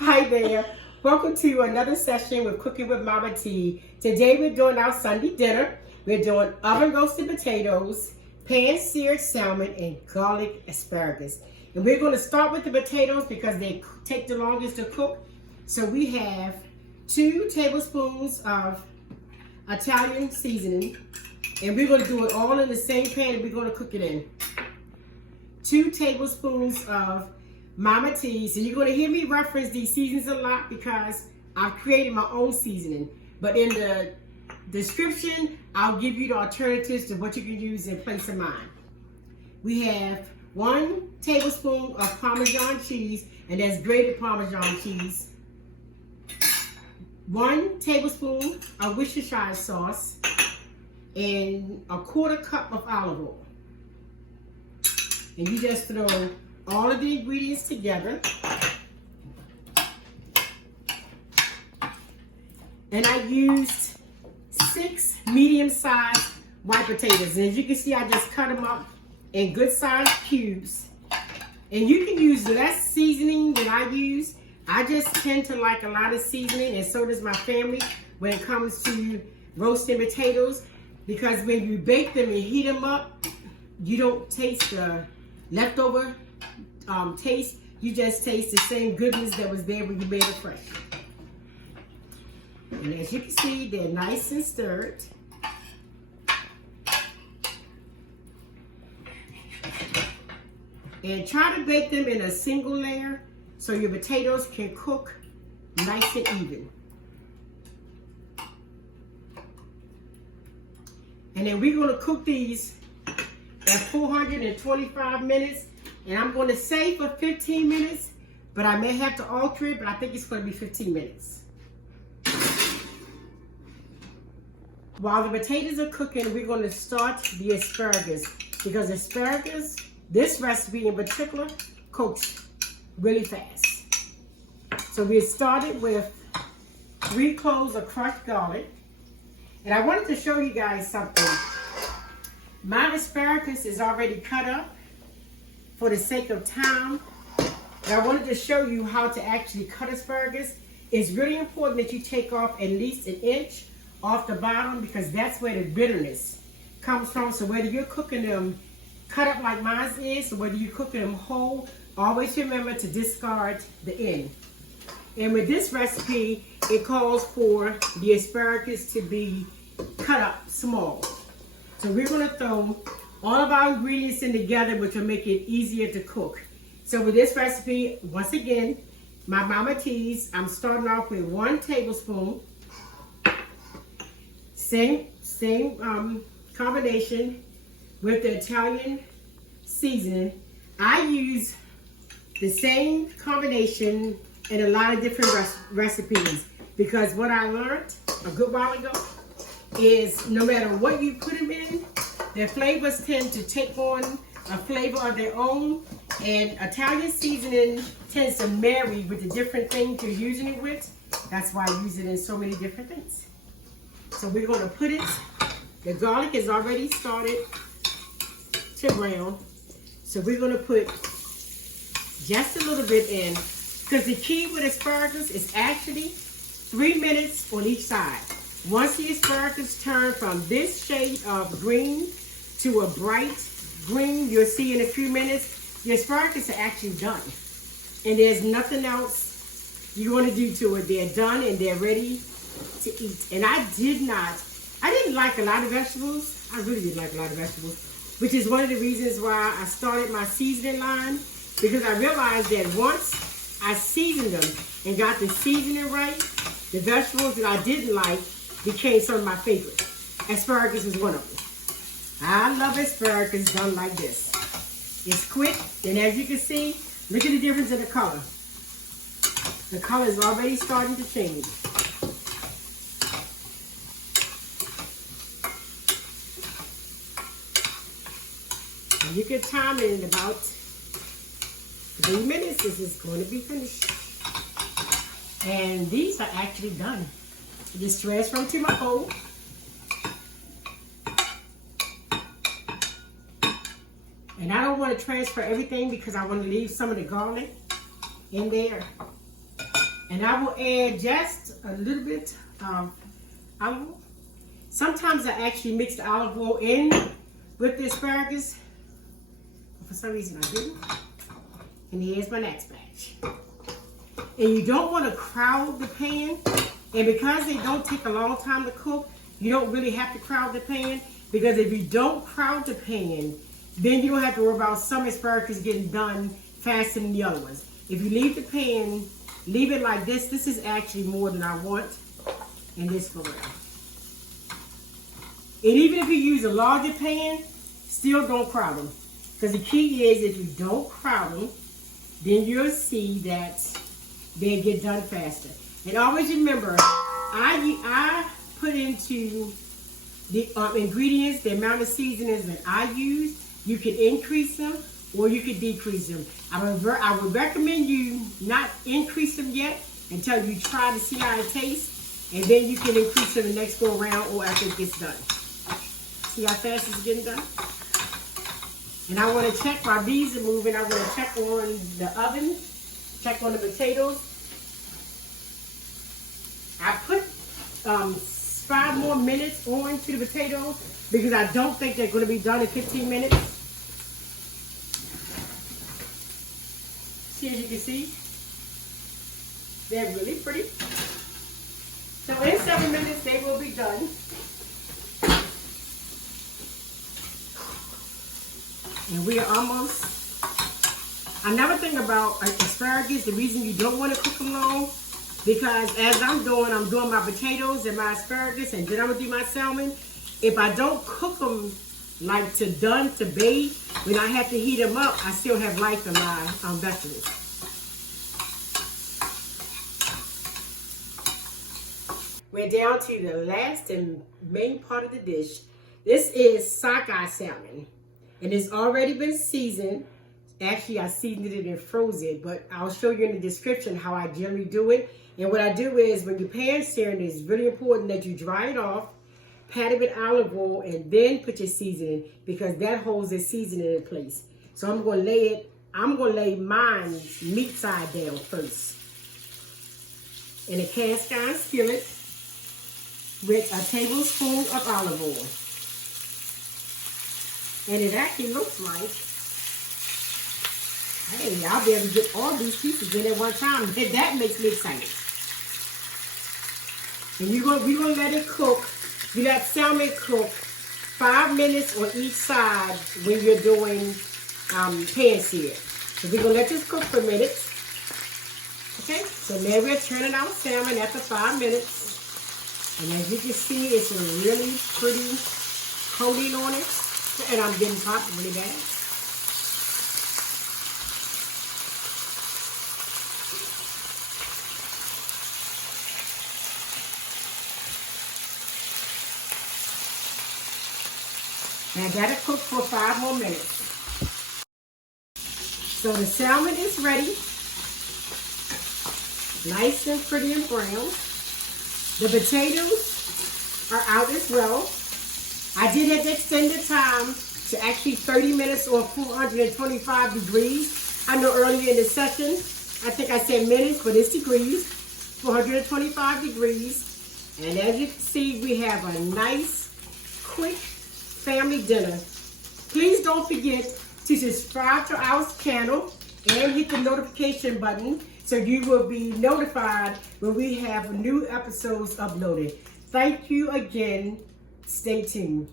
Hi there. Welcome to another session with Cooking with Mama T. Today we're doing our Sunday dinner. We're doing oven roasted potatoes, pan seared salmon, and garlic asparagus. And we're going to start with the potatoes because they take the longest to cook. So we have 2 tablespoons of Italian seasoning. And we're going to do it all in the same pan and we're going to cook it in. 2 tablespoons of Mama T's, and you're going to hear me reference these seasonings a lot because I've created my own seasoning. But in the description, I'll give you the alternatives to what you can use in place of mine. We have 1 tablespoon of Parmesan cheese, and that's grated Parmesan cheese. 1 tablespoon of Worcestershire sauce, and a 1/4 cup of olive oil. And you just throw all of the ingredients together. And I used 6 medium-sized white potatoes. And as you can see, I just cut them up in good-sized cubes. And you can use less seasoning than I use. I just tend to like a lot of seasoning, and so does my family when it comes to roasting potatoes. Because when you bake them and heat them up, you don't taste the leftover taste. You just taste the same goodness that was there when you made it fresh. And as you can see, they're nice and stirred. And try to bake them in a single layer so your potatoes can cook nice and even. And then we're going to cook these at 425 minutes. And I'm going to say for 15 minutes, but I may have to alter it, but I think it's going to be 15 minutes. While the potatoes are cooking, we're going to start the asparagus. Because asparagus, this recipe in particular, cooks really fast. So we started with 3 cloves of crushed garlic. And I wanted to show you guys something. My asparagus is already cut up for the sake of time. And I wanted to show you how to actually cut asparagus. It's really important that you take off at least 1 inch off the bottom because that's where the bitterness comes from. So whether you're cooking them cut up like mine is, or whether you're cooking them whole, always remember to discard the end. And with this recipe, it calls for the asparagus to be cut up small. So we're going to throw all of our ingredients in together, which will make it easier to cook. So with this recipe, once again, my Mama T's, I'm starting off with 1 tablespoon. Same combination with the Italian seasoning. I use the same combination in a lot of different recipes because what I learned a good while ago is no matter what you put them in, their flavors tend to take on a flavor of their own, and Italian seasoning tends to marry with the different things you're using it with. That's why I use it in so many different things. So we're going to put it, the garlic is already started to brown. So we're going to put just a little bit in, because the key with asparagus is actually 3 minutes on each side. Once the asparagus turn from this shade of green to a bright green, you'll see in a few minutes, the asparagus are actually done. And there's nothing else you want to do to it. They're done and they're ready to eat. And I didn't like a lot of vegetables. I really didn't like a lot of vegetables, which is one of the reasons why I started my seasoning line, because I realized that once I seasoned them and got the seasoning right, the vegetables that I didn't like became some of my favorites. Asparagus is one of them. I love asparagus done like this. It's quick, and as you can see, look at the difference in the color. The color is already starting to change. And you can time it in about 3 minutes. This is going to be finished. And these are actually done. Just transfer them to my bowl. And I don't want to transfer everything because I want to leave some of the garlic in there. And I will add just a little bit of olive oil. Sometimes I actually mix the olive oil in with the asparagus. For some reason I didn't. And here's my next batch. And you don't want to crowd the pan. And because they don't take a long time to cook, you don't really have to crowd the pan. Because if you don't crowd the pan, then you don't have to worry about some asparagus getting done faster than the other ones. If you leave the pan, leave it like this. This is actually more than I want in this go around. And even if you use a larger pan, still don't crowd them. Because the key is if you don't crowd them, then you'll see that they get done faster. And always remember, I put into the ingredients, the amount of seasonings that I use. You can increase them or you can decrease them. I would recommend you not increase them yet until you try to see how it tastes. And then you can increase them the next go around or after it gets done. See how fast it's getting done? And I want to check while these are moving. I want to check on the oven, check on the potatoes. I put 5 more minutes on to the potatoes because I don't think they're going to be done in 15 minutes. See, as you can see, they're really pretty. So in 7 minutes, they will be done. And we are almost. Another thing about asparagus, the reason you don't want to cook them long, because as I'm doing my potatoes and my asparagus, and then I'm gonna do my salmon. If I don't cook them like to done to bathe, when I have to heat them up, I still have life in my vegetables. We're down to the last and main part of the dish. This is Sautéed salmon. And it's already been seasoned. Actually, I seasoned it and froze it, but I'll show you in the description how I generally do it. And what I do is when you pan searing, it's really important that you dry it off, pat it with olive oil, and then put your seasoning because that holds the seasoning in place. So I'm gonna lay mine meat side down first. In a cast iron skillet with a tablespoon of olive oil. And it actually looks like, hey, I'll be able to get all these pieces in at one time. And that makes me excited. And we're going to let it cook. You let salmon cook 5 minutes on each side when you're doing pan sear. So we're going to let this cook for a minute. Okay, so now we're turning our salmon after 5 minutes. And as you can see, it's a really pretty coating on it. And I'm getting popped really bad. And I got it cooked for 5 more minutes. So the salmon is ready. Nice and pretty and brown. The potatoes are out as well. I did have to extend the time to actually 30 minutes or 425 degrees. I know earlier in the session, I think I said minutes, but it's degrees. 425 degrees. And as you can see, we have a nice, quick family dinner. Please don't forget to subscribe to our channel and hit the notification button so you will be notified when we have new episodes uploaded. Thank you again. Stay tuned.